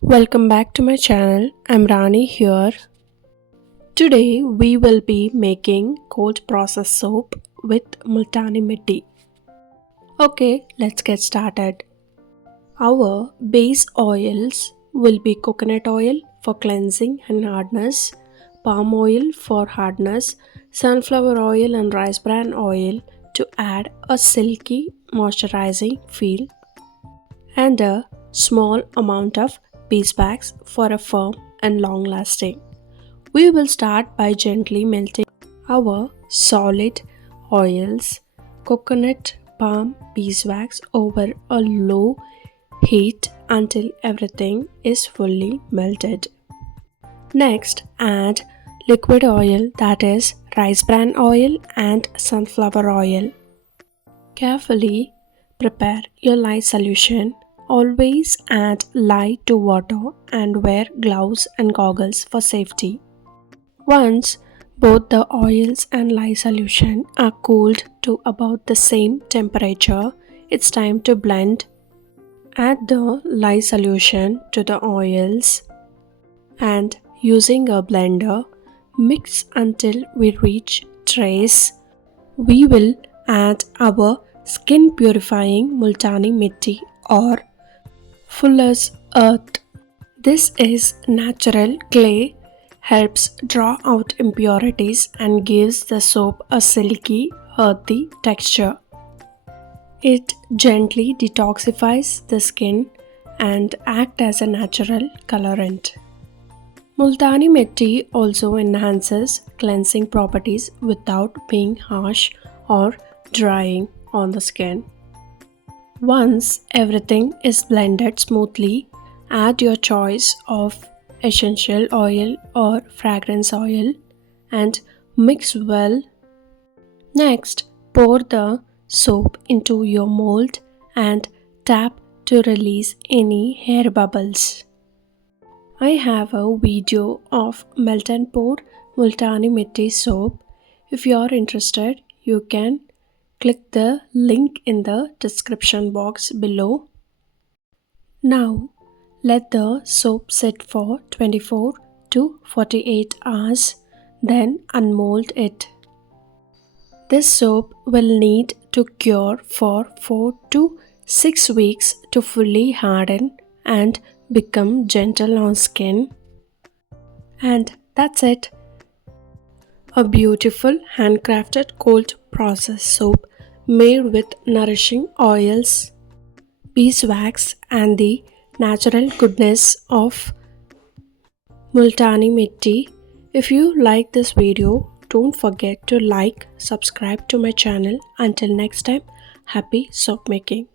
Welcome back to my channel. I'm Rani here. Today we will be making cold process soap with Multani Mitti. Okay, let's get started. Our base oils will be coconut oil for cleansing and hardness, palm oil for hardness, sunflower oil and rice bran oil to add a silky moisturizing feel, and a small amount of beeswax for a firm and long lasting. We will start by gently melting our solid oils, coconut, palm, beeswax over a low heat until everything is fully melted. Next, add liquid oil, that is rice bran oil and sunflower oil. Carefully prepare your lye solution. Always add lye to water and wear gloves and goggles for safety. Once both the oils and lye solution are cooled to about the same temperature, it's time to blend. Add the lye solution to the oils and using a blender, mix until we reach trace. We will add our skin purifying Multani Mitti or Fuller's Earth. This is natural clay, helps draw out impurities and gives the soap a silky, earthy texture. It gently detoxifies the skin and acts as a natural colorant. Multani Mitti also enhances cleansing properties without being harsh or drying on the skin. Once everything is blended smoothly, add your choice of essential oil or fragrance oil and mix well. Next, pour the soap into your mold and tap to release any hair bubbles. I have a video of melt and pour Multani Mitti soap. If you are interested, you can click the link in the description box below. Now, let the soap sit for 24 to 48 hours, then unmold it. This soap will need to cure for 4 to 6 weeks to fully harden and become gentle on skin. And that's it. A beautiful handcrafted cold process soap made with nourishing oils, beeswax and the natural goodness of Multani Mitti. If you like this video, don't forget to like, subscribe to my channel. Until next time, happy soap making.